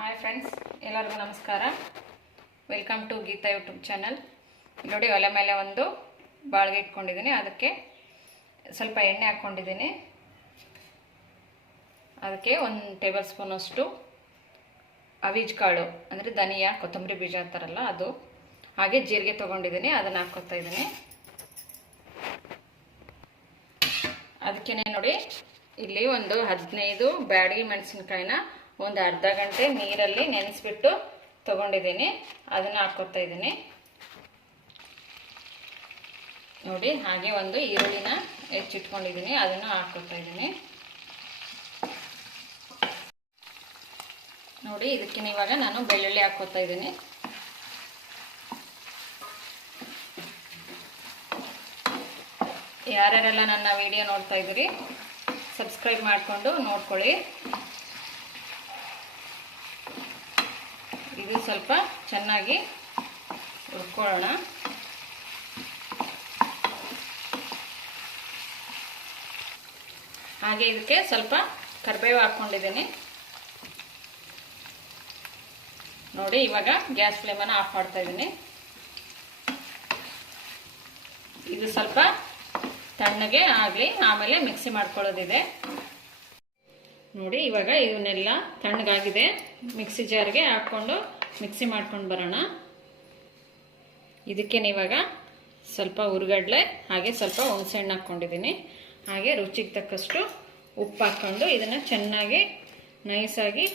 Hi friends ಎಲ್ಲರಿಗೂ ನಮಸ್ಕಾರ. Welcome to Geetha YouTube channel ನೋಡಿ, ಒಲೆ ಮೇಲೆ ಒಂದು ಬಾಳ್ಗೆ ಇಟ್ಕೊಂಡಿದ್ದೀನಿ. ಅದಕ್ಕೆ ಸ್ವಲ್ಪ ಎಣ್ಣೆ ಹಾಕ್ಕೊಂಡಿದ್ದೀನಿ. ಅದಕ್ಕೆ ಒಂದು ಟೇಬಲ್ ಸ್ಪೂನಷ್ಟು ಅವೀಜ್ ಕಾಳು ಅಂದರೆ ಧನಿಯಾ, ಕೊತ್ತಂಬರಿ ಬೀಜ ಅಂತಾರಲ್ಲ ಅದು. ಹಾಗೆ ಜೀರಿಗೆ ತೊಗೊಂಡಿದ್ದೀನಿ, ಅದನ್ನು ಹಾಕ್ಕೊತಾ ಇದ್ದೀನಿ. ಅದಕ್ಕೇ ನೋಡಿ, ಇಲ್ಲಿ ಒಂದು ಹದಿನೈದು ಬ್ಯಾಡಗಿ ಮೆಣಸಿನ್ಕಾಯಿನ ಒಂದು ಅರ್ಧ ಗಂಟೆ ನೀರಲ್ಲಿ ನೆನೆಸ್ಬಿಟ್ಟು ತೊಗೊಂಡಿದ್ದೀನಿ. ಅದನ್ನು ಹಾಕ್ಕೊತಾ ಇದ್ದೀನಿ. ನೋಡಿ, ಹಾಗೆ ಒಂದು ಈರುಳ್ಳಿನ ಹೆಚ್ಚಿಟ್ಕೊಂಡಿದ್ದೀನಿ. ಅದನ್ನು ಹಾಕ್ಕೊತಾ ಇದ್ದೀನಿ. ನೋಡಿ, ಇದಕ್ಕೆ ಇವಾಗ ನಾನು ಬೆಳ್ಳುಳ್ಳಿ ಹಾಕ್ಕೊತಾ ಇದ್ದೀನಿ. ಯಾರ್ಯಾರೆಲ್ಲ ನನ್ನ ವಿಡಿಯೋ ನೋಡ್ತಾ ಇದ್ದೀರಿ, ಸಬ್ಸ್ಕ್ರೈಬ್ ಮಾಡಿಕೊಂಡು ನೋಡ್ಕೊಳ್ಳಿ. ಇದು ಸ್ವಲ್ಪ ಚೆನ್ನಾಗಿ ಹುರ್ಕೊಳ್ಳೋಣ. ಹಾಗೆ ಇದಕ್ಕೆ ಸ್ವಲ್ಪ ಕರಿಬೇವು ಹಾಕ್ಕೊಂಡಿದ್ದೀನಿ. ನೋಡಿ, ಇವಾಗ ಗ್ಯಾಸ್ ಫ್ಲೇಮನ್ನು ಆಫ್ ಮಾಡ್ತಾ ಇದ್ದೀನಿ. ಇದು ಸ್ವಲ್ಪ ತಣ್ಣಗೆ ಆಗಲಿ, ಆಮೇಲೆ ಮಿಕ್ಸಿ ಮಾಡ್ಕೊಳ್ಳೋದಿದೆ. ನೋಡಿ, ಇವಾಗ ಇವನ್ನೆಲ್ಲ ತಣ್ಣಗಾಗಿದೆ. ಮಿಕ್ಸಿ ಜಾರ್ಗೆ ಹಾಕ್ಕೊಂಡು ಮಿಕ್ಸಿ ಮಾಡ್ಕೊಂಡು ಬರೋಣ. ಇದಕ್ಕೆ ಇವಾಗ ಸ್ವಲ್ಪ ಹುರ್ಗಡ್ಲೆ ಹಾಗೆ ಸ್ವಲ್ಪ ಹುಣಸೆಹಣ್ಣು ಹಾಕ್ಕೊಂಡಿದ್ದೀನಿ. ಹಾಗೆ ರುಚಿಗೆ ತಕ್ಕಷ್ಟು ಉಪ್ಪು ಹಾಕ್ಕೊಂಡು ಇದನ್ನು ಚೆನ್ನಾಗಿ ನೈಸಾಗಿ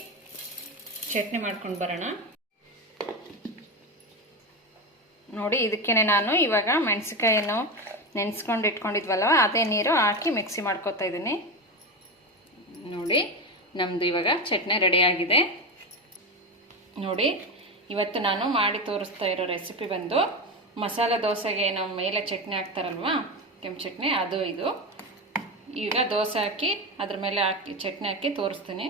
ಚಟ್ನಿ ಮಾಡ್ಕೊಂಡು ಬರೋಣ. ನೋಡಿ ಇದಕ್ಕೆ ನಾನು ಇವಾಗ ಮೆಣಸಿಕಾಯನ್ನು ನೆನೆಸ್ಕೊಂಡು ಇಟ್ಕೊಂಡಿದ್ವಲ್ವ, ಅದೇ ನೀರು ಹಾಕಿ ಮಿಕ್ಸಿ ಮಾಡ್ಕೊತಾ ಇದ್ದೀನಿ. ನೋಡಿ ನಮ್ಮದು ಇವಾಗ ಚಟ್ನಿ ರೆಡಿಯಾಗಿದೆ ನೋಡಿ, ಇವತ್ತು ನಾನು ಮಾಡಿ ತೋರಿಸ್ತಾ ಇರೋ ರೆಸಿಪಿ ಬಂದು ಮಸಾಲೆ ದೋಸೆಗೆ ನಾವು ಮೇಲೆ ಚಟ್ನಿ ಹಾಕ್ತಾರಲ್ವ, ಕೆಂಪು ಚಟ್ನಿ, ಅದು ಇದು. ಈಗ ದೋಸೆ ಹಾಕಿ, ಅದ್ರ ಮೇಲೆ ಹಾಕಿ, ಚಟ್ನಿ ಹಾಕಿ ತೋರಿಸ್ತೀನಿ.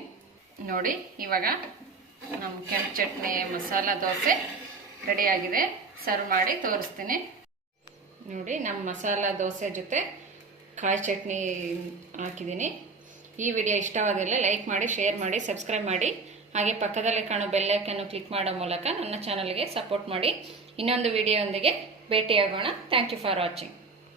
ನೋಡಿ, ಇವಾಗ ನಮ್ಮ ಕೆಂಪು ಚಟ್ನಿ, ಮಸಾಲ ದೋಸೆ ರೆಡಿಯಾಗಿದೆ ಸರ್ವ್ ಮಾಡಿ ತೋರಿಸ್ತೀನಿ. ನೋಡಿ ನಮ್ಮ ಮಸಾಲ ದೋಸೆ ಜೊತೆ ಕಾಯಿ ಚಟ್ನಿ ಹಾಕಿದ್ದೀನಿ. ಈ ವಿಡಿಯೋ ಇಷ್ಟವಾದಲ್ಲಿ ಲೈಕ್ ಮಾಡಿ, ಶೇರ್ ಮಾಡಿ, ಸಬ್ಸ್ಕ್ರೈಬ್ ಮಾಡಿ. ಹಾಗೆ ಪಕ್ಕದಲ್ಲಿ ಕಾಣೋ ಬೆಲ್ಲೈಕನ್ನು ಕ್ಲಿಕ್ ಮಾಡೋ ಮೂಲಕ ನನ್ನ ಚಾನಲ್ಗೆ ಸಪೋರ್ಟ್ ಮಾಡಿ. ಇನ್ನೊಂದು ವಿಡಿಯೋದೊಂದಿಗೆ ಭೇಟಿಯಾಗೋಣ. Thank you for watching